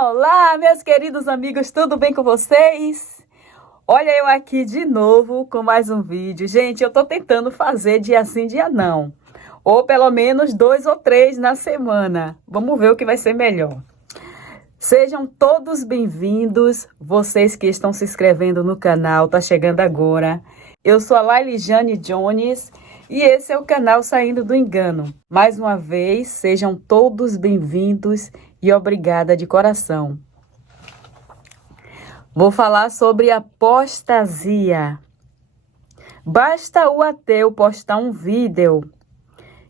Olá, meus queridos amigos, tudo bem com vocês? Olha eu aqui de novo com mais um vídeo. Gente, eu tô tentando fazer dia sim, dia não. Ou pelo menos 2 ou 3 na semana. Vamos ver o que vai ser melhor. Sejam todos bem-vindos, vocês que estão se inscrevendo no canal, tá chegando agora. Eu sou a Lailijane Jones e esse é o canal Saindo do Engano. Mais uma vez, sejam todos bem-vindos e obrigada de coração. Vou falar sobre apostasia. Basta o ateu postar um vídeo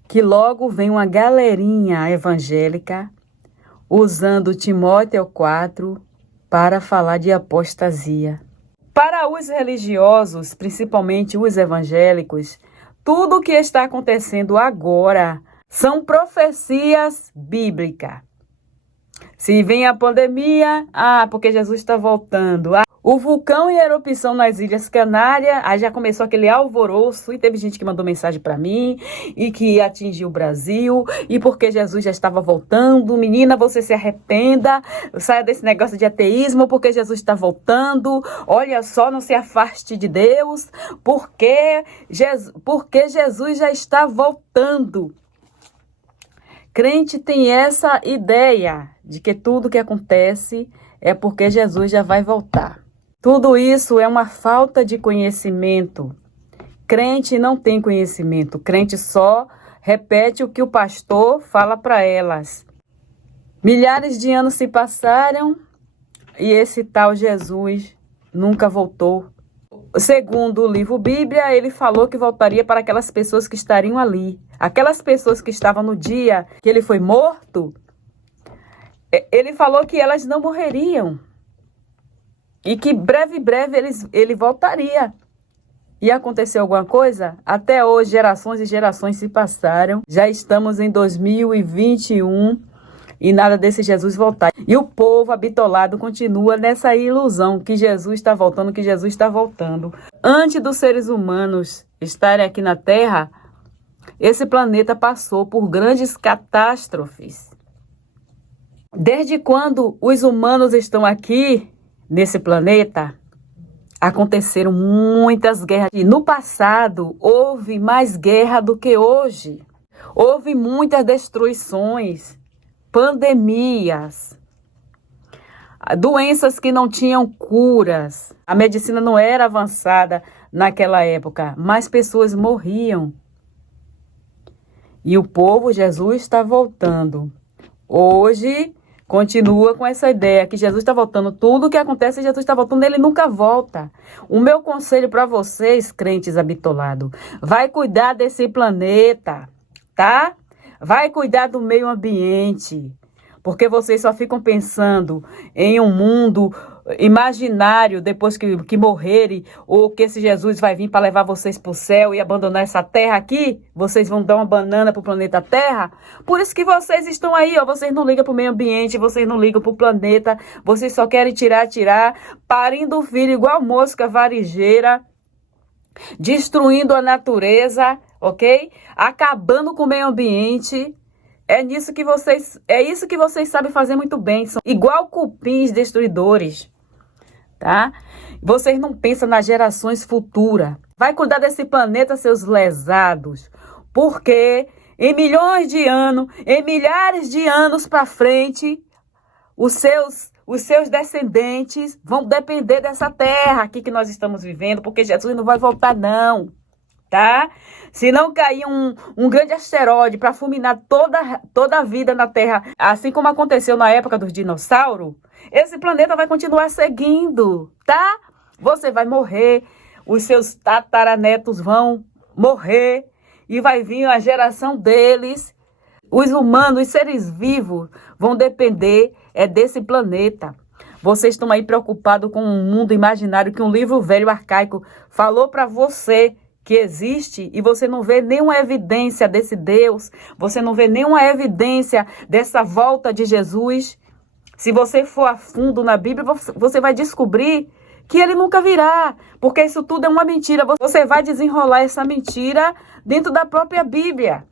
que logo vem uma galerinha evangélica usando Timóteo 4 para falar de apostasia. Para os religiosos, principalmente os evangélicos, tudo o que está acontecendo agora são profecias bíblicas. Se vem a pandemia, porque Jesus está voltando. O vulcão em erupção nas Ilhas Canárias, aí já começou aquele alvoroço e teve gente que mandou mensagem para mim e que atingiu o Brasil e porque Jesus já estava voltando. Menina, você se arrependa, saia desse negócio de ateísmo porque Jesus está voltando. Olha só, não se afaste de Deus porque Jesus já está voltando. Crente tem essa ideia de que tudo que acontece é porque Jesus já vai voltar. Tudo isso é uma falta de conhecimento. Crente não tem conhecimento. Crente só repete o que o pastor fala para elas. Milhares de anos se passaram e esse tal Jesus nunca voltou. Segundo o livro Bíblia, ele falou que voltaria para aquelas pessoas que estariam ali. Aquelas pessoas que estavam no dia que ele foi morto, ele falou que elas não morreriam. E que breve ele voltaria. E aconteceu alguma coisa? Até hoje, gerações e gerações se passaram. Já estamos em 2021 e nada desse Jesus voltar. E o povo habitolado continua nessa ilusão que Jesus está voltando, que Jesus está voltando. Antes dos seres humanos estarem aqui na Terra, esse planeta passou por grandes catástrofes. Desde quando os humanos estão aqui nesse planeta, aconteceram muitas guerras. E no passado, houve mais guerra do que hoje. Houve muitas destruições, pandemias, doenças que não tinham curas. A medicina não era avançada naquela época, mas pessoas morriam. E o povo, Jesus está voltando. Hoje, continua com essa ideia que Jesus está voltando. Tudo que acontece, Jesus está voltando, ele nunca volta. O meu conselho para vocês, crentes habitolados, vai cuidar desse planeta, tá? Vai cuidar do meio ambiente. Porque vocês só ficam pensando em um mundo imaginário depois que morrerem, ou que esse Jesus vai vir para levar vocês para o céu e abandonar essa terra aqui, vocês vão dar uma banana para o planeta Terra. Por isso que vocês estão aí, ó, vocês não ligam para o meio ambiente, vocês não ligam para o planeta, vocês só querem tirar, parindo filho igual mosca varejeira, destruindo a natureza, ok? Acabando com o meio ambiente. É isso que vocês sabem fazer muito bem. São igual cupins destruidores, tá? Vocês não pensam nas gerações futuras. Vai cuidar desse planeta, seus lesados. Porque em milhões de anos, em milhares de anos para frente, os seus descendentes vão depender dessa terra aqui que nós estamos vivendo, porque Jesus não vai voltar, não. Tá? Se não cair um grande asteroide para fulminar toda a vida na Terra, assim como aconteceu na época dos dinossauros, esse planeta vai continuar seguindo, tá? Você vai morrer, os seus tataranetos vão morrer e vai vir a geração deles. Os humanos, os seres vivos vão depender desse planeta. Vocês estão aí preocupados com um mundo imaginário que um livro velho arcaico falou para você que existe e você não vê nenhuma evidência desse Deus, você não vê nenhuma evidência dessa volta de Jesus. Se você for a fundo na Bíblia, você vai descobrir que ele nunca virá, porque isso tudo é uma mentira. Você vai desenrolar essa mentira dentro da própria Bíblia.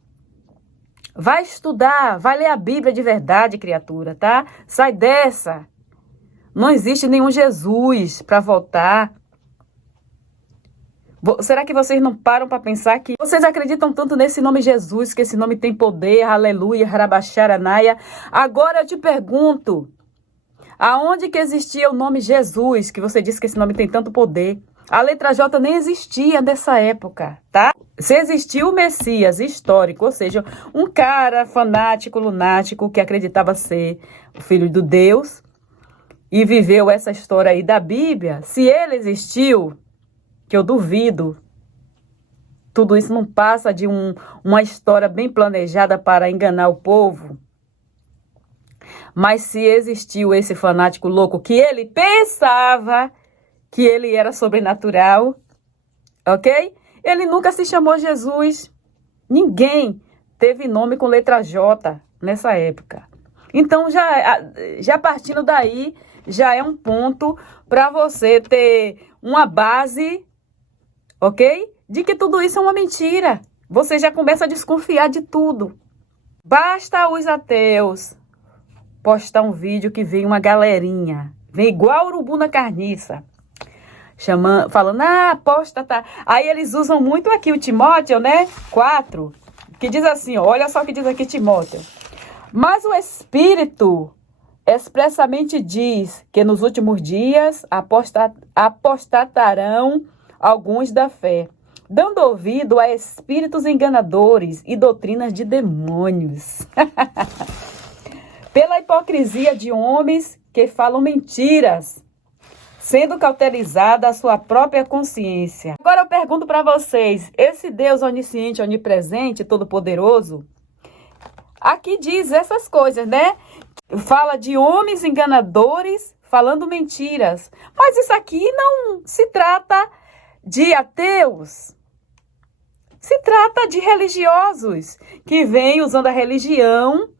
Vai estudar, vai ler a Bíblia de verdade, criatura, tá? Sai dessa. Não existe nenhum Jesus para voltar. Será que vocês não param para pensar que vocês acreditam tanto nesse nome Jesus, que esse nome tem poder, aleluia, Rabacharanaia? Agora eu te pergunto, aonde que existia o nome Jesus, que você disse que esse nome tem tanto poder? A letra J nem existia nessa época, tá? Se existiu o Messias histórico, ou seja, um cara fanático, lunático, que acreditava ser o filho de Deus e viveu essa história aí da Bíblia, se ele existiu, que eu duvido, tudo isso não passa de uma história bem planejada para enganar o povo. Mas se existiu esse fanático louco que ele pensava que ele era sobrenatural, ok? Ele nunca se chamou Jesus. Ninguém teve nome com letra J nessa época. Então, já partindo daí, já é um ponto para você ter uma base, ok? De que tudo isso é uma mentira. Você já começa a desconfiar de tudo. Basta os ateus postar um vídeo que vem uma galerinha, vem igual urubu na carniça, falando, apóstata. Aí eles usam muito aqui o Timóteo, né? 4, que diz assim, ó, olha só o que diz aqui Timóteo. Mas o Espírito expressamente diz que nos últimos dias apostatarão alguns da fé, dando ouvido a espíritos enganadores e doutrinas de demônios. Pela hipocrisia de homens que falam mentiras, sendo cauterizada a sua própria consciência. Agora eu pergunto para vocês, esse Deus onisciente, onipresente, todo-poderoso, aqui diz essas coisas, né? Fala de homens enganadores falando mentiras. Mas isso aqui não se trata de ateus. Se trata de religiosos que vêm usando a religião,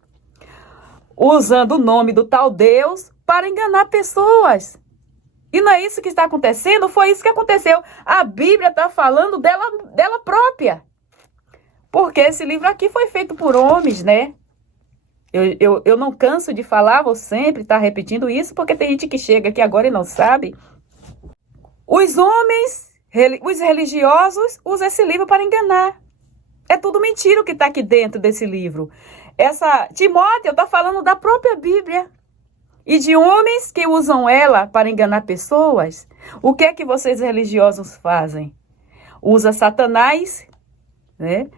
usando o nome do tal Deus para enganar pessoas. E não é isso que está acontecendo? Foi isso que aconteceu. A Bíblia está falando dela própria. Porque esse livro aqui foi feito por homens, né? Eu não canso de falar, vou sempre estar repetindo isso, porque tem gente que chega aqui agora e não sabe. Os homens, os religiosos, usam esse livro para enganar. É tudo mentira o que está aqui dentro desse livro. Timóteo está falando da própria Bíblia. E de homens que usam ela para enganar pessoas. O que é que vocês religiosos fazem? Usa Satanás, né?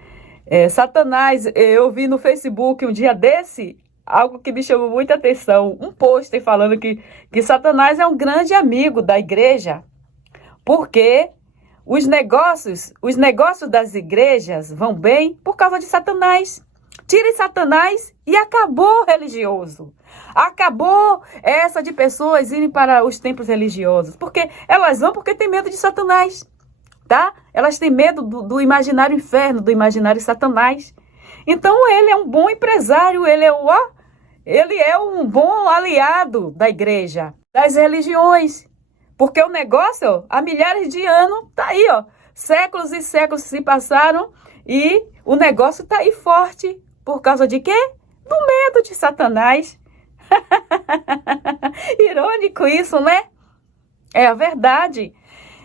Satanás, eu vi no Facebook um dia desse, algo que me chamou muita atenção. Um pôster falando que Satanás é um grande amigo da igreja. Porque os negócios das igrejas vão bem por causa de Satanás. Tirem Satanás e acabou o religioso. Acabou essa de pessoas irem para os templos religiosos. Porque elas vão porque tem medo de Satanás, tá? Elas têm medo do imaginário inferno, do imaginário Satanás. Então ele é um bom empresário, ele é um bom aliado da igreja, das religiões. Porque o negócio, há milhares de anos, tá aí, ó. Séculos e séculos se passaram e o negócio tá aí forte. Por causa de quê? Do medo de Satanás. Irônico isso, né? É a verdade.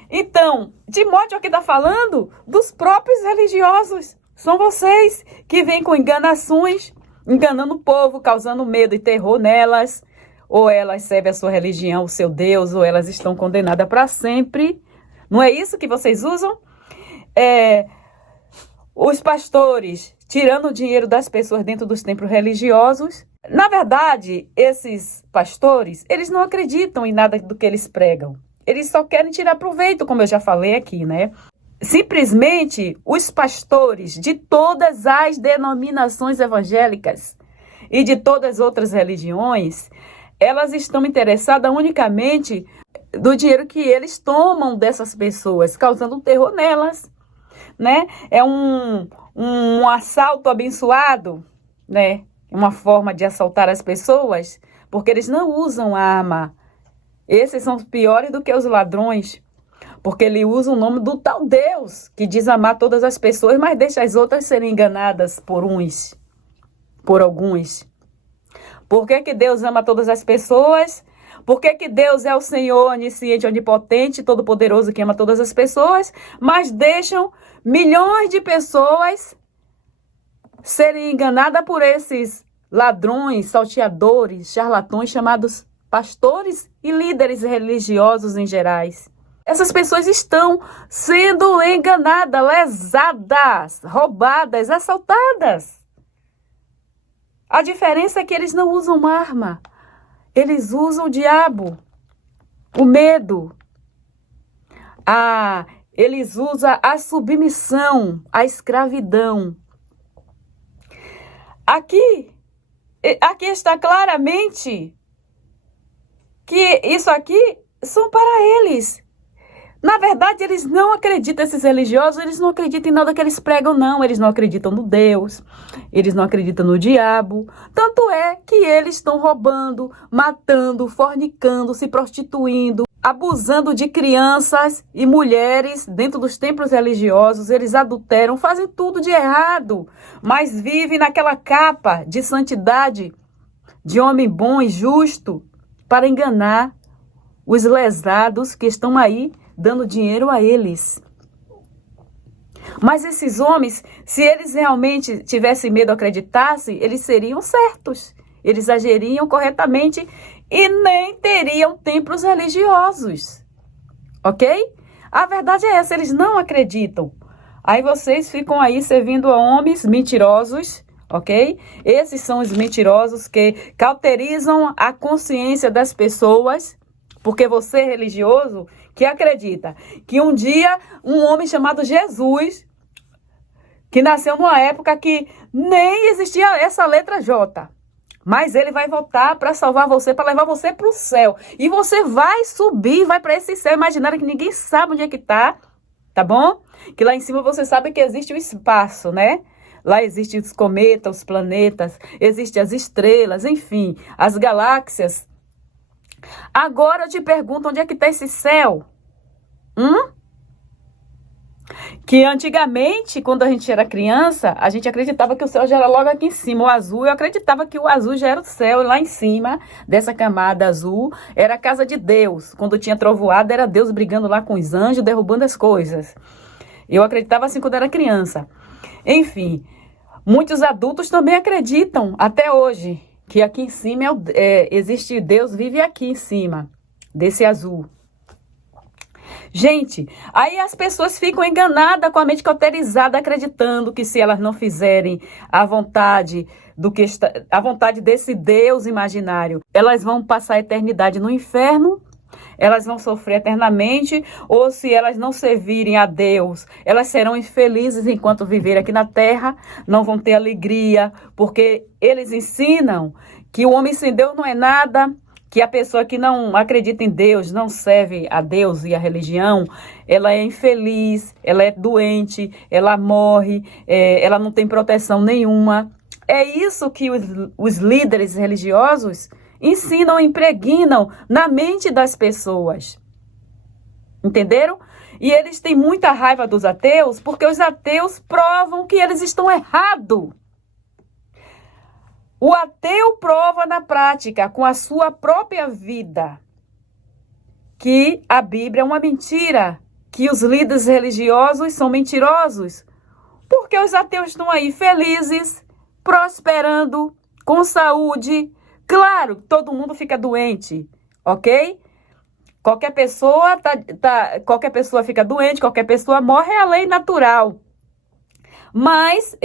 Então, Timóteo aqui está falando dos próprios religiosos. São vocês que vêm com enganações, enganando o povo, causando medo e terror nelas. Ou elas servem a sua religião, o seu Deus, ou elas estão condenadas para sempre. Não é isso que vocês usam? Os pastores tirando o dinheiro das pessoas dentro dos templos religiosos. Na verdade, esses pastores, eles não acreditam em nada do que eles pregam. Eles só querem tirar proveito, como eu já falei aqui, né? Simplesmente, os pastores de todas as denominações evangélicas e de todas as outras religiões, elas estão interessadas unicamente do dinheiro que eles tomam dessas pessoas, causando terror nelas, né? É um assalto abençoado, né? Uma forma de assaltar as pessoas, porque eles não usam arma. Esses são piores do que os ladrões, porque ele usa o nome do tal Deus, que diz amar todas as pessoas, mas deixa as outras serem enganadas por uns, por alguns. Por que que Deus ama todas as pessoas? Por que que Deus é o Senhor onisciente, onipotente, todo-poderoso que ama todas as pessoas, mas deixam milhões de pessoas serem enganadas por esses ladrões, salteadores, charlatões chamados pastores e líderes religiosos em gerais? Essas pessoas estão sendo enganadas, lesadas, roubadas, assaltadas. A diferença é que eles não usam arma. Eles usam o diabo, o medo. Eles usam a submissão, a escravidão. Aqui está claramente que isso aqui são para eles. Na verdade, eles não acreditam, esses religiosos, eles não acreditam em nada que eles pregam, não. Eles não acreditam no Deus, eles não acreditam no diabo. Tanto é que eles estão roubando, matando, fornicando, se prostituindo, abusando de crianças e mulheres dentro dos templos religiosos. Eles adulteram, fazem tudo de errado, mas vivem naquela capa de santidade, de homem bom e justo, para enganar os lesados que estão aí dando dinheiro a eles. Mas esses homens, se eles realmente tivessem medo, acreditassem, eles seriam certos. Eles agiriam corretamente e nem teriam templos religiosos. Ok? A verdade é essa, eles não acreditam. Aí vocês ficam aí servindo a homens mentirosos, ok? Esses são os mentirosos que cauterizam a consciência das pessoas, porque você é religioso que acredita que um dia um homem chamado Jesus, que nasceu numa época que nem existia essa letra J, mas ele vai voltar para salvar você, para levar você para o céu. E você vai subir, vai para esse céu imaginário que ninguém sabe onde é que tá bom? Que lá em cima você sabe que existe o espaço, né? Lá existem os cometas, os planetas, existem as estrelas, enfim, as galáxias. Agora eu te pergunto, onde é que está esse céu? Que antigamente, quando a gente era criança, a gente acreditava que o céu já era logo aqui em cima, o azul. Eu acreditava que o azul já era o céu, e lá em cima dessa camada azul era a casa de Deus. Quando tinha trovoada, era Deus brigando lá com os anjos, derrubando as coisas. Eu acreditava assim quando era criança. Enfim, muitos adultos também acreditam, até hoje, que aqui em cima existe Deus, vive aqui em cima desse azul. Gente, aí as pessoas ficam enganadas, com a mente cauterizada, acreditando que se elas não fizerem a vontade a vontade desse Deus imaginário, elas vão passar a eternidade no inferno, elas vão sofrer eternamente, ou se elas não servirem a Deus, elas serão infelizes enquanto viverem aqui na terra, não vão ter alegria, porque eles ensinam que o homem sem Deus não é nada, que a pessoa que não acredita em Deus, não serve a Deus e a religião, ela é infeliz, ela é doente, ela morre, ela não tem proteção nenhuma. É isso que os líderes religiosos ensinam, impregnam na mente das pessoas. Entenderam? E eles têm muita raiva dos ateus, porque os ateus provam que eles estão errados. O ateu prova na prática, com a sua própria vida, que a Bíblia é uma mentira, que os líderes religiosos são mentirosos, porque os ateus estão aí felizes, prosperando, com saúde. Claro, todo mundo fica doente, ok? Qualquer pessoa qualquer pessoa fica doente, qualquer pessoa morre, é a lei natural. Mas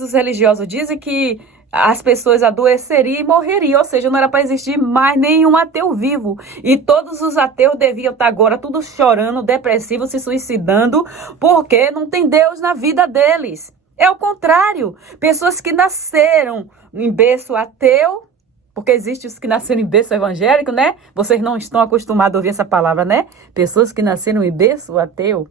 os religiosos dizem que as pessoas adoeceriam e morreriam, ou seja, não era para existir mais nenhum ateu vivo. E todos os ateus deviam estar agora tudo chorando, depressivos, se suicidando, porque não tem Deus na vida deles. É o contrário. Pessoas que nasceram em berço ateu, porque existem os que nasceram em berço evangélico, né? Vocês não estão acostumados a ouvir essa palavra, né? Pessoas que nasceram em berço ateu.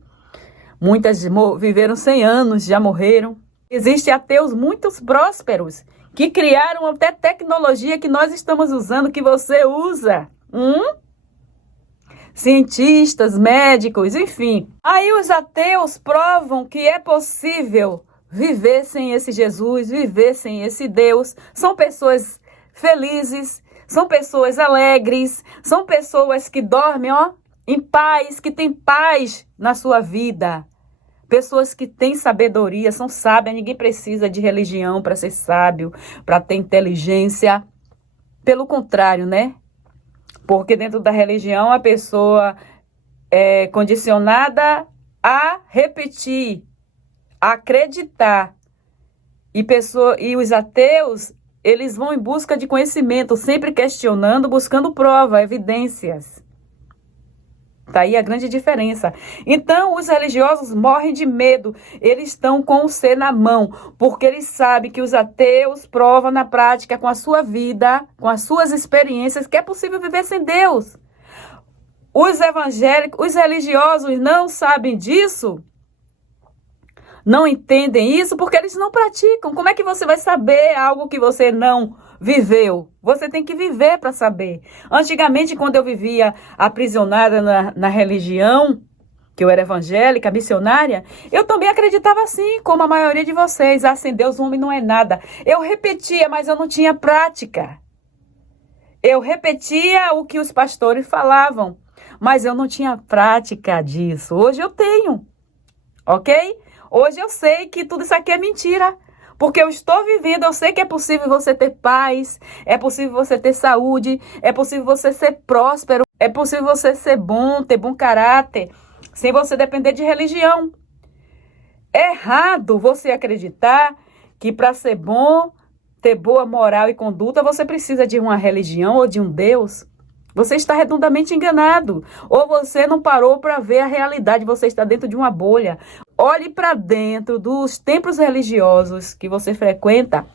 Muitas viveram 100 anos, já morreram. Existem ateus muito prósperos, que criaram até tecnologia que nós estamos usando, que você usa. Cientistas, médicos, enfim. Aí os ateus provam que é possível viver sem esse Jesus, viver sem esse Deus. São pessoas felizes, são pessoas alegres, são pessoas que dormem, em paz, que têm paz na sua vida. Pessoas que têm sabedoria, são sábias. Ninguém precisa de religião para ser sábio, para ter inteligência. Pelo contrário, né? Porque dentro da religião a pessoa é condicionada a repetir, a acreditar. E os ateus, eles vão em busca de conhecimento, sempre questionando, buscando prova, evidências. Tá aí a grande diferença. Então, os religiosos morrem de medo. Eles estão com o C na mão, porque eles sabem que os ateus provam na prática, com a sua vida, com as suas experiências, que é possível viver sem Deus. Os evangélicos, os religiosos não sabem disso, não entendem isso, porque eles não praticam. Como é que você vai saber algo que você não viveu? Você tem que viver para saber. Antigamente, quando eu vivia aprisionada na religião, que eu era evangélica, missionária, eu também acreditava assim, como a maioria de vocês. Sem Deus o homem não é nada. Eu repetia, mas eu não tinha prática. Eu repetia o que os pastores falavam, mas eu não tinha prática disso. Hoje eu tenho, ok? Hoje eu sei que tudo isso aqui é mentira. Porque eu estou vivendo, eu sei que é possível você ter paz, é possível você ter saúde, é possível você ser próspero, é possível você ser bom, ter bom caráter, sem você depender de religião. É errado você acreditar que para ser bom, ter boa moral e conduta, você precisa de uma religião ou de um Deus. Você está redondamente enganado. Ou você não parou para ver a realidade, você está dentro de uma bolha. Olhe para dentro dos templos religiosos que você frequenta.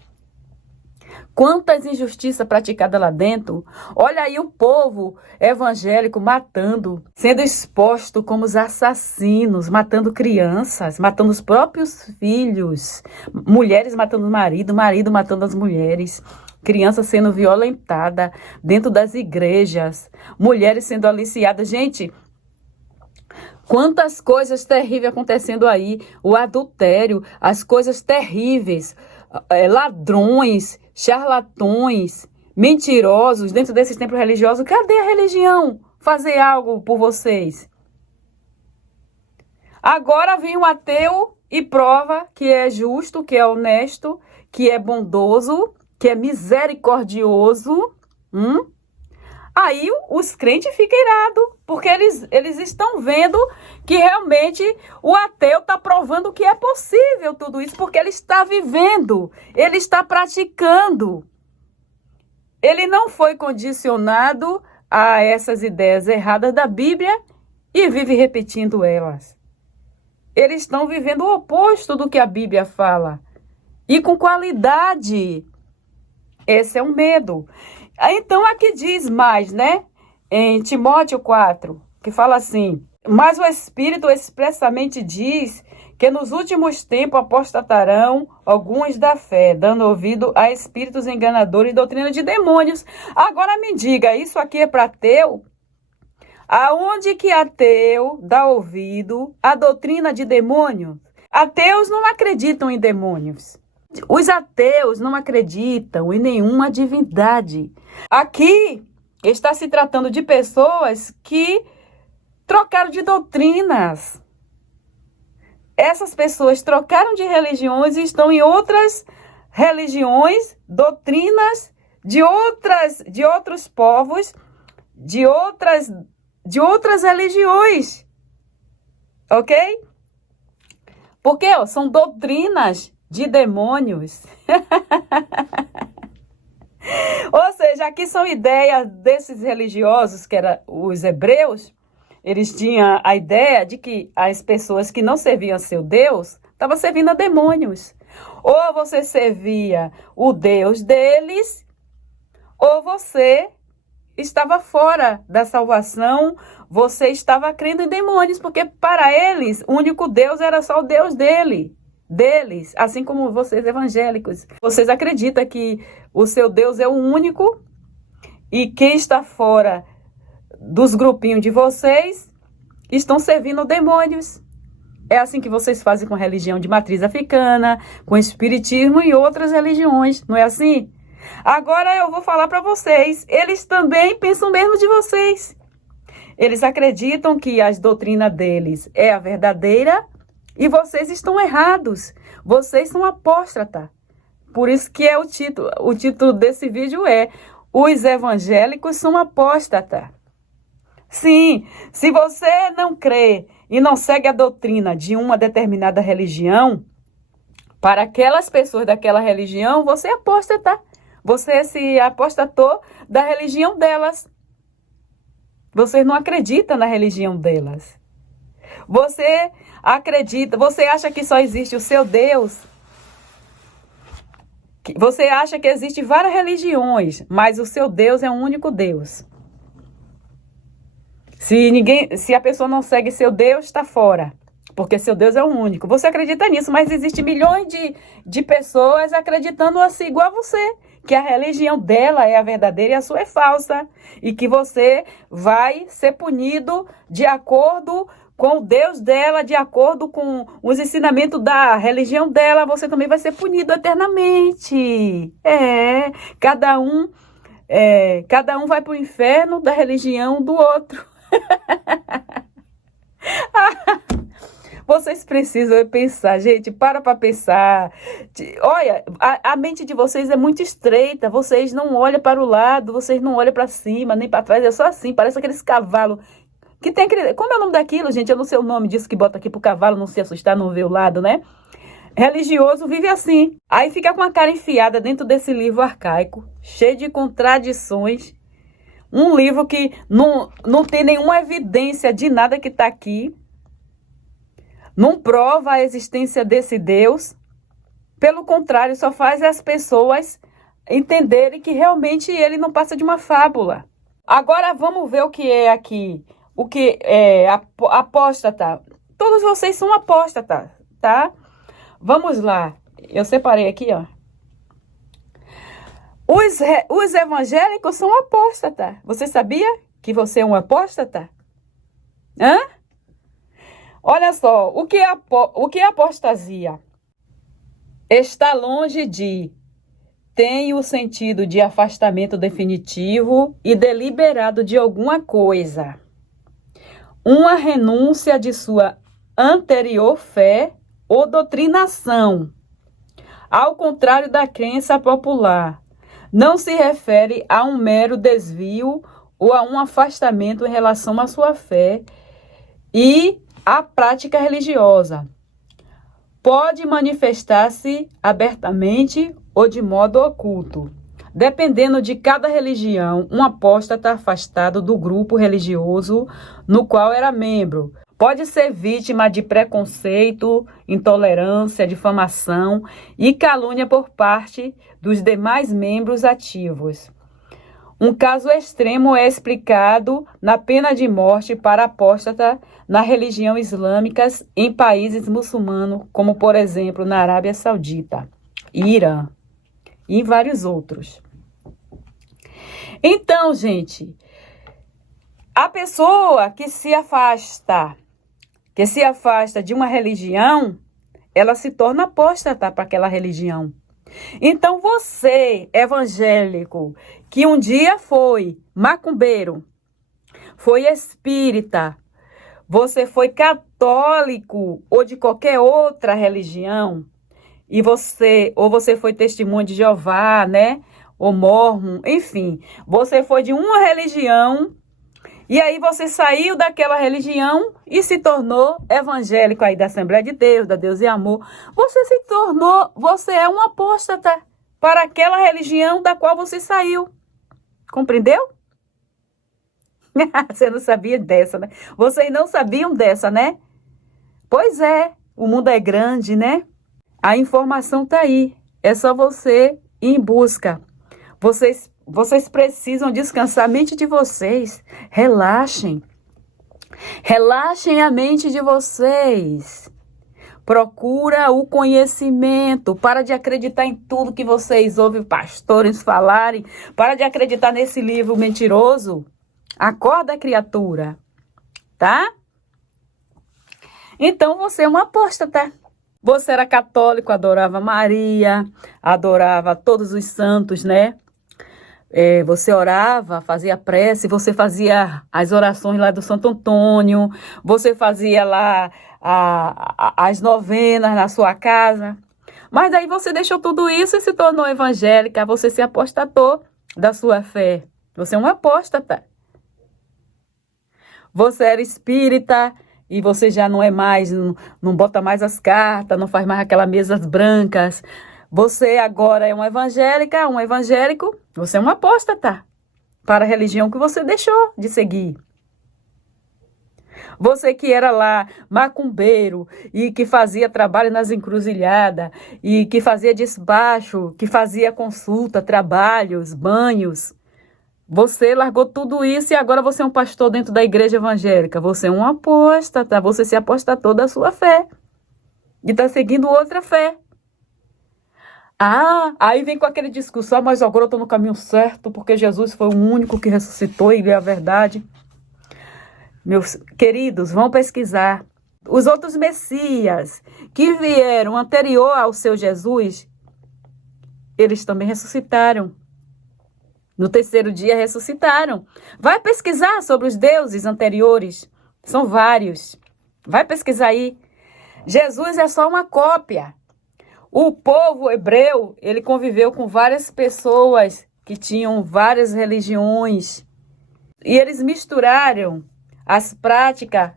Quantas injustiças praticadas lá dentro. Olha aí o povo evangélico matando, sendo exposto como os assassinos, matando crianças, matando os próprios filhos, mulheres matando o marido matando as mulheres, crianças sendo violentadas dentro das igrejas, mulheres sendo aliciadas. Gente, quantas coisas terríveis acontecendo aí, o adultério, as coisas terríveis, ladrões, charlatões, mentirosos dentro desses templos religiosos. Cadê a religião fazer algo por vocês? Agora vem um ateu e prova que é justo, que é honesto, que é bondoso, que é misericordioso. Aí os crentes ficam irados, porque eles estão vendo que realmente o ateu está provando que é possível tudo isso, porque ele está vivendo, ele está praticando. Ele não foi condicionado a essas ideias erradas da Bíblia e vive repetindo elas. Eles estão vivendo o oposto do que a Bíblia fala. E com qualidade. Esse é um medo. Então, aqui diz mais, né? Em Timóteo 4, que fala assim: mas o Espírito expressamente diz que nos últimos tempos apostatarão alguns da fé, dando ouvido a espíritos enganadores e doutrina de demônios. Agora me diga, isso aqui é para ateu? Aonde que ateu dá ouvido à doutrina de demônios? Ateus não acreditam em demônios. Os ateus não acreditam em nenhuma divindade. Aqui está se tratando de pessoas que trocaram de doutrinas. Essas pessoas trocaram de religiões e estão em outras religiões, doutrinas de outros povos, de outras religiões. Ok? Porque são doutrinas de demônios. Ou seja, aqui são ideias desses religiosos, que eram os hebreus. Eles tinham a ideia de que as pessoas que não serviam a seu Deus estavam servindo a demônios. Ou você servia o Deus deles, ou você estava fora da salvação, você estava crendo em demônios, porque para eles o único Deus era só o Deus deles, assim como vocês evangélicos. Vocês acreditam que o seu Deus é o único e quem está fora dos grupinhos de vocês estão servindo demônios. É assim que vocês fazem com a religião de matriz africana, com o espiritismo e outras religiões, não é assim? Agora eu vou falar para vocês, eles também pensam mesmo de vocês. Eles acreditam que as doutrinas deles é a verdadeira e vocês estão errados. Vocês são apóstatas. Por isso que é o título desse vídeo é Os Evangélicos são Apóstatas. Sim, se você não crê e não segue a doutrina de uma determinada religião, para aquelas pessoas daquela religião, você é apóstata. Você se apostatou da religião delas. Você não acredita na religião delas. Você acredita, você acha que só existe o seu Deus. Você acha que existe várias religiões, mas o seu Deus é um único Deus. Se a pessoa não segue seu Deus, está fora. Porque seu Deus é o único. Você acredita nisso, mas existe milhões de pessoas acreditando assim, igual a você. Que a religião dela é a verdadeira e a sua é falsa. E que você vai ser punido de acordo com o Deus dela, de acordo com os ensinamentos da religião dela. Você também vai ser punido eternamente. Cada um vai para o inferno da religião do outro. Vocês precisam pensar, gente, para pensar. Olha, a mente de vocês é muito estreita, vocês não olham para o lado, vocês não olham para cima, nem para trás, é só assim, parece aqueles cavalos que tem aquele... Como é o nome daquilo, gente? Eu não sei o nome disso que bota aqui pro cavalo não se assustar, não ver o lado, né? Religioso vive assim. Aí fica com a cara enfiada dentro desse livro arcaico, cheio de contradições. Um livro que não tem nenhuma evidência de nada que está aqui. Não prova a existência desse Deus. Pelo contrário, só faz as pessoas entenderem que realmente ele não passa de uma fábula. Agora vamos ver o que é aqui. O que é apóstata. Todos vocês são apóstatas, tá? Vamos lá. Eu separei aqui, ó. Os evangélicos são apóstatas. Você sabia que você é um apóstata? Hã? Olha só, o que é apostasia? Está longe de, tem o sentido de afastamento definitivo e deliberado de alguma coisa. Uma renúncia de sua anterior fé ou doutrinação. Ao contrário da crença popular, não se refere a um mero desvio ou a um afastamento em relação à sua fé e à prática religiosa. Pode manifestar-se abertamente ou de modo oculto. Dependendo de cada religião, um apóstata afastado do grupo religioso no qual era membro pode ser vítima de preconceito, intolerância, difamação e calúnia por parte dos demais membros ativos. Um caso extremo é explicado na pena de morte para apóstata na religião islâmica em países muçulmanos, como por exemplo na Arábia Saudita, Irã e em vários outros. Então, gente, a pessoa que se afasta de uma religião, ela se torna apóstata para aquela religião. Então você, evangélico, que um dia foi macumbeiro, foi espírita, você foi católico ou de qualquer outra religião, e você foi testemunho de Jeová, né? Ou Mórmon, enfim, você foi de uma religião e aí você saiu daquela religião e se tornou evangélico aí da Assembleia de Deus, da Deus e Amor. Você é um apóstata para aquela religião da qual você saiu. Compreendeu? Você não sabia dessa, né? Vocês não sabiam dessa, né? Pois é, o mundo é grande, né? A informação tá aí. É só você ir em busca. Vocês precisam descansar a mente de vocês. Relaxem. Relaxem a mente de vocês. Procura o conhecimento. Para de acreditar em tudo que vocês ouvem pastores falarem. Para de acreditar nesse livro mentiroso. Acorda, criatura. Tá? Então você é uma apóstata. Você era católico, adorava Maria, adorava todos os santos, né? Você orava, fazia prece, você fazia as orações lá do Santo Antônio, você fazia lá as novenas na sua casa. Mas daí você deixou tudo isso e se tornou evangélica, você se apostatou da sua fé. Você é uma apóstata. Você era espírita e você já não é mais, não bota mais as cartas, não faz mais aquelas mesas brancas. Você agora é uma evangélica, um evangélico, você é uma apóstata para a religião que você deixou de seguir. Você que era lá macumbeiro e que fazia trabalho nas encruzilhadas e que fazia despacho, que fazia consulta, trabalhos, banhos. Você largou tudo isso e agora você é um pastor dentro da igreja evangélica. Você é um apóstata, você se apostatou da sua fé e está seguindo outra fé. Aí vem com aquele discurso, mas agora eu estou no caminho certo porque Jesus foi o único que ressuscitou e ele é a verdade. Meus queridos, vão pesquisar. Os outros messias que vieram anterior ao seu Jesus, eles também ressuscitaram. No terceiro dia ressuscitaram. Vai pesquisar sobre os deuses anteriores. São vários. Vai pesquisar aí. Jesus é só uma cópia. O povo hebreu, ele conviveu com várias pessoas que tinham várias religiões. E eles misturaram as práticas,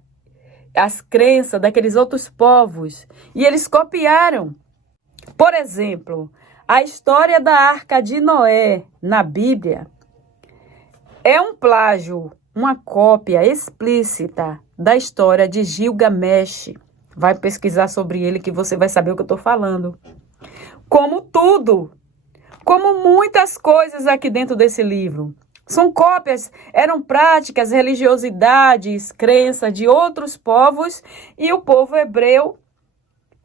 as crenças daqueles outros povos. E eles copiaram. Por exemplo, a história da Arca de Noé na Bíblia é um plágio, uma cópia explícita da história de Gilgamesh. Vai pesquisar sobre ele que você vai saber o que eu estou falando. Como tudo, como muitas coisas aqui dentro desse livro. São cópias, eram práticas, religiosidades, crenças de outros povos e o povo hebreu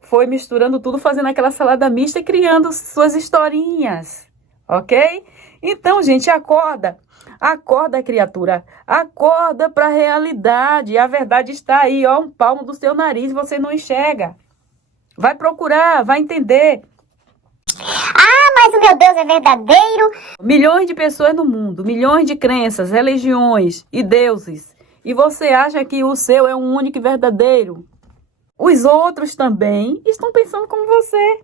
foi misturando tudo, fazendo aquela salada mista e criando suas historinhas, ok? Então, gente, acorda. Acorda, criatura. Acorda para a realidade. A verdade está aí, ó, um palmo do seu nariz, você não enxerga. Vai procurar, vai entender. Mas o meu Deus é verdadeiro. Milhões de pessoas no mundo, milhões de crenças, religiões e deuses. E você acha que o seu é um único e verdadeiro? Os outros também estão pensando como você.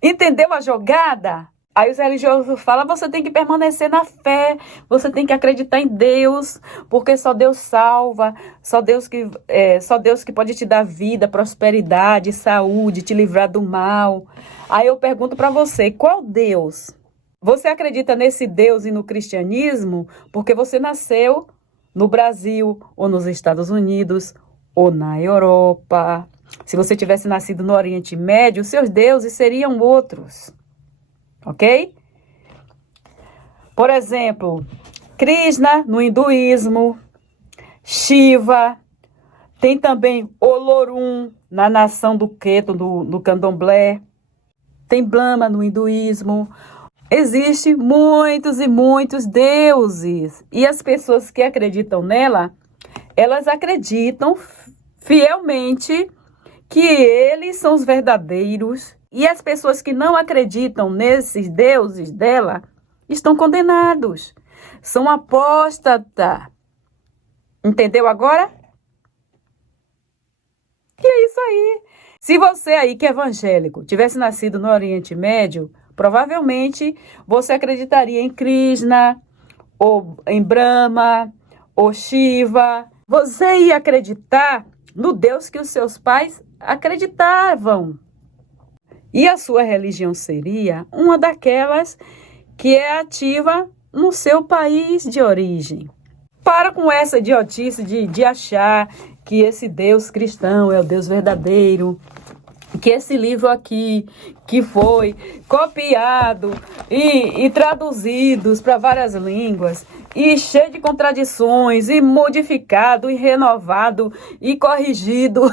Entendeu a jogada? Aí os religiosos falam, você tem que permanecer na fé, você tem que acreditar em Deus, porque só Deus salva, só Deus que pode te dar vida, prosperidade, saúde, te livrar do mal. Aí eu pergunto para você, qual Deus? Você acredita nesse Deus e no cristianismo porque você nasceu no Brasil ou nos Estados Unidos ou na Europa? Se você tivesse nascido no Oriente Médio, seus deuses seriam outros. Ok? Por exemplo, Krishna no hinduísmo, Shiva, tem também Olorum na nação do Queto, do Candomblé, tem Brahma no hinduísmo. Existem muitos e muitos deuses e as pessoas que acreditam nela, elas acreditam fielmente que eles são os verdadeiros. E as pessoas que não acreditam nesses deuses dela estão condenados. São apóstatas. Entendeu agora? E é isso aí. Se você aí que é evangélico tivesse nascido no Oriente Médio, provavelmente você acreditaria em Krishna, ou em Brahma, ou Shiva. Você ia acreditar no Deus que os seus pais acreditavam. E a sua religião seria uma daquelas que é ativa no seu país de origem. Para com essa idiotice de achar que esse Deus cristão é o Deus verdadeiro, que esse livro aqui, que foi copiado e traduzido para várias línguas, e cheio de contradições, e modificado, e renovado, e corrigido,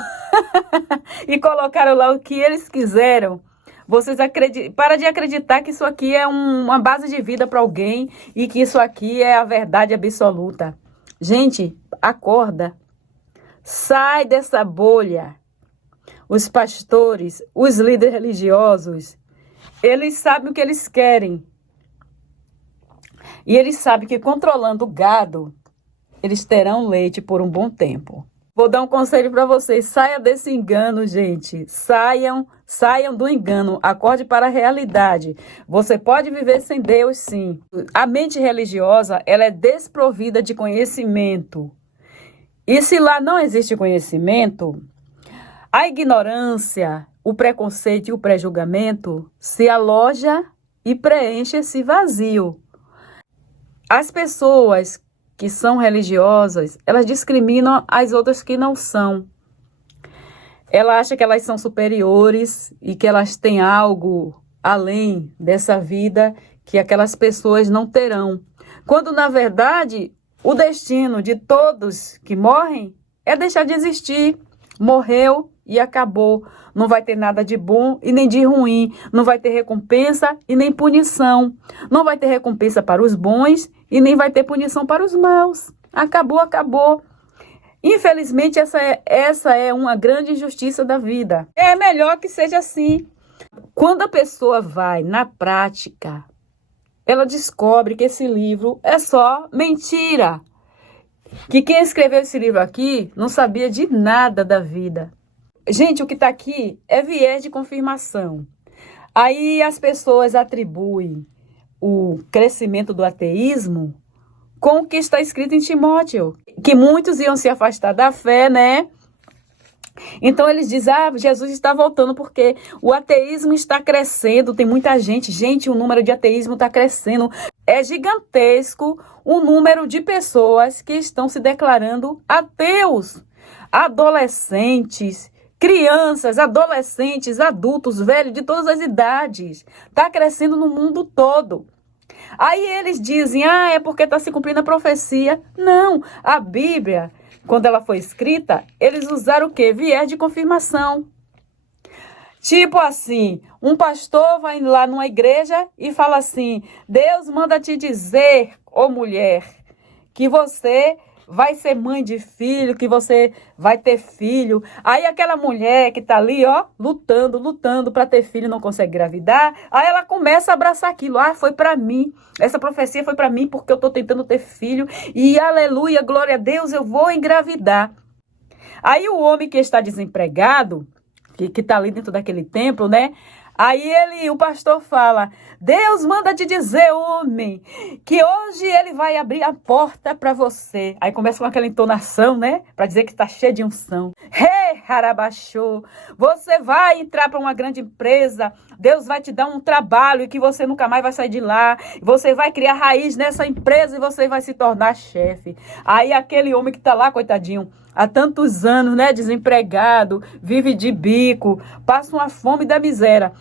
e colocaram lá o que eles quiseram. Vocês para de acreditar que isso aqui é uma base de vida para alguém e que isso aqui é a verdade absoluta. Gente, acorda. Sai dessa bolha. Os pastores, os líderes religiosos, eles sabem o que eles querem. E eles sabem que controlando o gado, eles terão leite por um bom tempo. Vou dar um conselho para vocês. Saia desse engano, gente. Saiam do engano. Acorde para a realidade. Você pode viver sem Deus, sim. A mente religiosa, ela é desprovida de conhecimento. E se lá não existe conhecimento, a ignorância, o preconceito e o pré-julgamento se aloja e preenche esse vazio. As pessoas que são religiosas, elas discriminam as outras que não são. Ela acha que elas são superiores e que elas têm algo além dessa vida que aquelas pessoas não terão. Quando, na verdade, o destino de todos que morrem é deixar de existir. Morreu e acabou. Não vai ter nada de bom e nem de ruim. Não vai ter recompensa e nem punição. Não vai ter recompensa para os bons e nem vai ter punição para os maus. Acabou, acabou. Infelizmente, essa é uma grande injustiça da vida. É melhor que seja assim. Quando a pessoa vai na prática, ela descobre que esse livro é só mentira. Que quem escreveu esse livro aqui não sabia de nada da vida. Gente, o que está aqui é viés de confirmação. Aí as pessoas atribuem o crescimento do ateísmo com o que está escrito em Timóteo, que muitos iam se afastar da fé, né? Então eles dizem, Jesus está voltando porque o ateísmo está crescendo, tem muita gente. Gente, o número de ateísmo está crescendo. É gigantesco o número de pessoas que estão se declarando ateus. Adolescentes, crianças, adolescentes, adultos, velhos, de todas as idades. Está crescendo no mundo todo. Aí eles dizem, é porque está se cumprindo a profecia. Não, a Bíblia, quando ela foi escrita, eles usaram o quê? Viés de confirmação. Tipo assim, um pastor vai lá numa igreja e fala assim, Deus manda te dizer, ô mulher, que você vai ser mãe de filho, que você vai ter filho. Aí aquela mulher que tá ali, lutando para ter filho, não consegue engravidar. Aí ela começa a abraçar aquilo. Foi para mim. Essa profecia foi para mim porque eu tô tentando ter filho. E aleluia, glória a Deus, eu vou engravidar. Aí o homem que está desempregado, que tá ali dentro daquele templo, né? Aí o pastor fala, Deus manda te dizer, homem, que hoje ele vai abrir a porta para você. Aí começa com aquela entonação, né? Para dizer que está cheio de unção. Harabachô, você vai entrar para uma grande empresa, Deus vai te dar um trabalho e que você nunca mais vai sair de lá. Você vai criar raiz nessa empresa e você vai se tornar chefe. Aí aquele homem que está lá, coitadinho, há tantos anos, né, desempregado, vive de bico, passa uma fome da miséria.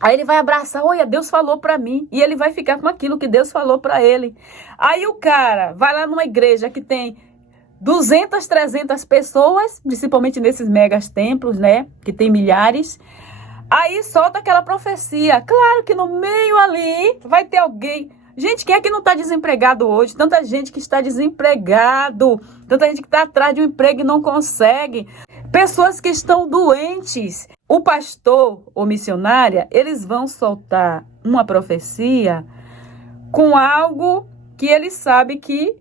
Aí ele vai abraçar, olha, Deus falou para mim. E ele vai ficar com aquilo que Deus falou para ele. Aí o cara vai lá numa igreja que tem 200, 300 pessoas, principalmente nesses megas templos, né, que tem milhares. Aí solta aquela profecia. Claro que no meio ali vai ter alguém. Gente, quem é que não está desempregado hoje? Tanta gente que está desempregado. Tanta gente que está atrás de um emprego e não consegue. Pessoas que estão doentes. O pastor ou missionária, eles vão soltar uma profecia com algo que eles sabem que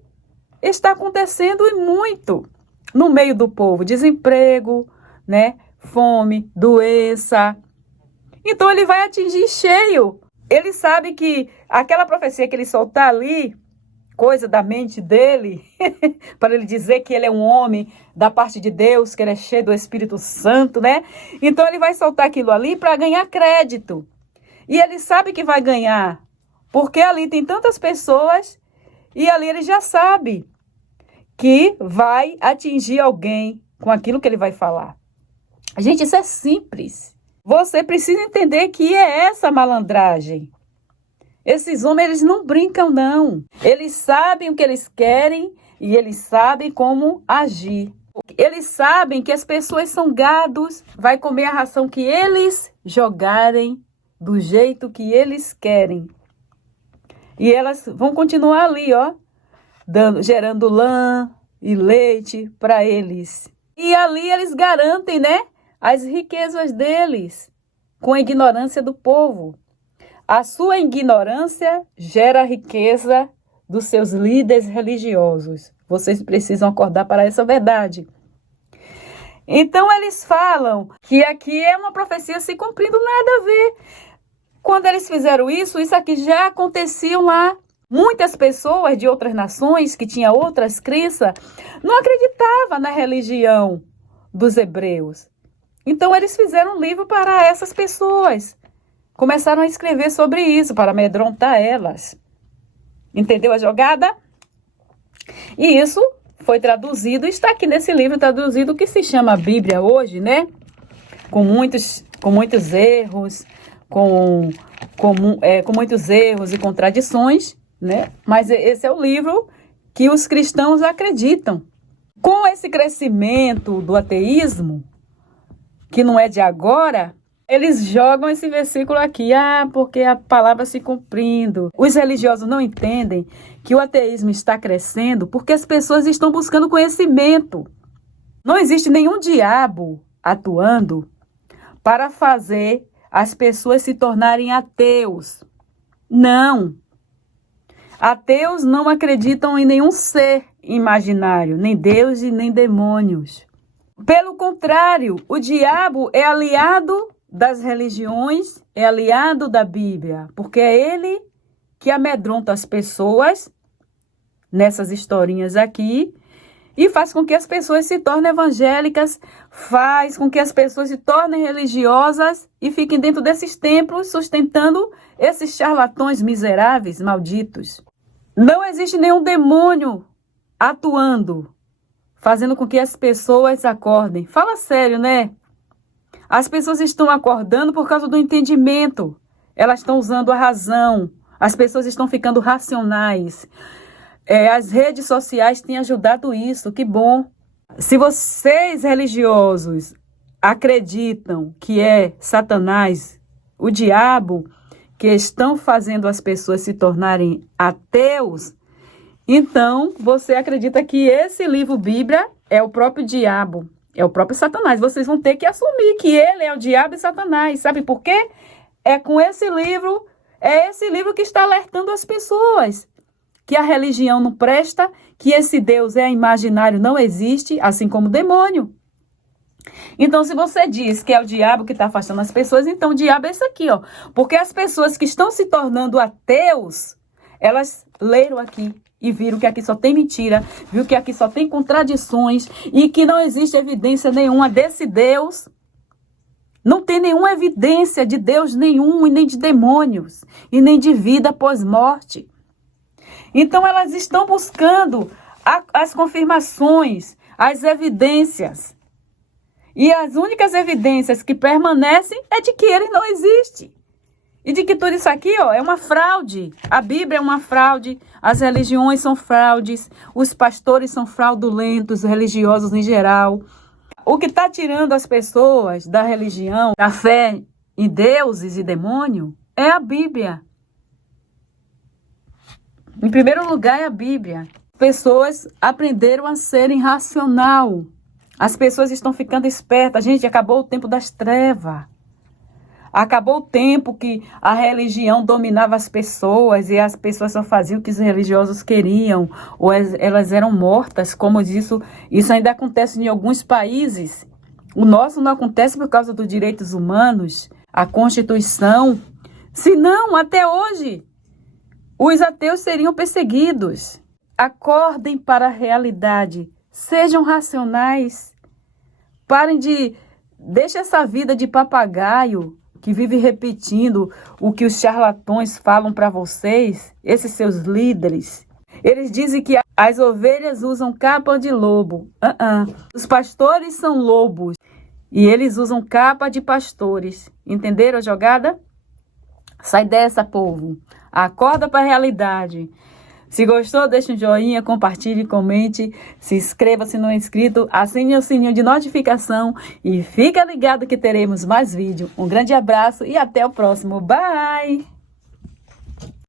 está acontecendo e muito no meio do povo. Desemprego, né? Fome, doença. Então ele vai atingir cheio. Ele sabe que aquela profecia que ele soltar ali, coisa da mente dele, para ele dizer que ele é um homem da parte de Deus, que ele é cheio do Espírito Santo, né? Então ele vai soltar aquilo ali para ganhar crédito. E ele sabe que vai ganhar, porque ali tem tantas pessoas e ali ele já sabe que vai atingir alguém com aquilo que ele vai falar. Gente, isso é simples. Você precisa entender que é essa malandragem. Esses homens, eles não brincam, não. Eles sabem o que eles querem e eles sabem como agir. Eles sabem que as pessoas são gados, vai comer a ração que eles jogarem do jeito que eles querem. E elas vão continuar ali, gerando lã e leite para eles. E ali eles garantem, né, as riquezas deles com a ignorância do povo. A sua ignorância gera a riqueza dos seus líderes religiosos. Vocês precisam acordar para essa verdade. Então eles falam que aqui é uma profecia se cumprindo, nada a ver. Quando eles fizeram isso aqui já acontecia lá. Muitas pessoas de outras nações que tinham outras crenças não acreditavam na religião dos hebreus. Então eles fizeram um livro para essas pessoas. Começaram a escrever sobre isso para amedrontar elas. Entendeu a jogada? E isso foi traduzido, está aqui nesse livro traduzido, que se chama Bíblia hoje, né? Com muitos erros, com muitos erros e contradições, né? Mas esse é o livro que os cristãos acreditam. Com esse crescimento do ateísmo, que não é de agora, eles jogam esse versículo aqui, porque a palavra se cumprindo. Os religiosos não entendem que o ateísmo está crescendo porque as pessoas estão buscando conhecimento. Não existe nenhum diabo atuando para fazer as pessoas se tornarem ateus. Não. Ateus não acreditam em nenhum ser imaginário, nem Deus e nem demônios. Pelo contrário, o diabo é aliado das religiões, é aliado da Bíblia, porque é ele que amedronta as pessoas nessas historinhas aqui e faz com que as pessoas se tornem evangélicas, faz com que as pessoas se tornem religiosas e fiquem dentro desses templos sustentando esses charlatões miseráveis, malditos. Não existe nenhum demônio atuando, fazendo com que as pessoas acordem. Fala sério, né? As pessoas estão acordando por causa do entendimento. Elas estão usando a razão. As pessoas estão ficando racionais. As redes sociais têm ajudado isso. Que bom. Se vocês religiosos acreditam que é Satanás, o diabo, que estão fazendo as pessoas se tornarem ateus, então você acredita que esse livro Bíblia é o próprio diabo. É o próprio Satanás. Vocês vão ter que assumir que ele é o diabo e Satanás. Sabe por quê? É esse livro que está alertando as pessoas que a religião não presta, que esse Deus é imaginário, não existe, assim como o demônio. Então, se você diz que é o diabo que está afastando as pessoas, então o diabo é isso aqui, ó. Porque as pessoas que estão se tornando ateus, elas leram aqui e viram que aqui só tem mentira, viu que aqui só tem contradições e que não existe evidência nenhuma desse Deus. Não tem nenhuma evidência de Deus nenhum, e nem de demônios, e nem de vida após morte. Então elas estão buscando as confirmações, as evidências. E as únicas evidências que permanecem é de que ele não existe. E de que tudo isso aqui, ó, é uma fraude. A Bíblia é uma fraude, as religiões são fraudes, os pastores são fraudulentos, religiosos em geral. O que está tirando as pessoas da religião, da fé em deuses e demônio, é a Bíblia. Em primeiro lugar é a Bíblia. Pessoas aprenderam a serem racional. As pessoas estão ficando espertas. Gente, acabou o tempo das trevas. Acabou o tempo que a religião dominava as pessoas e as pessoas só faziam o que os religiosos queriam, ou elas eram mortas, como isso ainda acontece em alguns países. O nosso não acontece por causa dos direitos humanos, a Constituição. Senão, até hoje, os ateus seriam perseguidos. Acordem para a realidade, sejam racionais, parem de... Deixa essa vida de papagaio que vive repetindo o que os charlatões falam para vocês, esses seus líderes. Eles dizem que as ovelhas usam capa de lobo. Os pastores são lobos e eles usam capa de pastores. Entenderam a jogada? Sai dessa, povo. Acorda para a realidade. Se gostou, deixa um joinha, compartilhe, comente, se inscreva se não é inscrito, assine o sininho de notificação e fica ligado que teremos mais vídeo. Um grande abraço e até o próximo. Bye!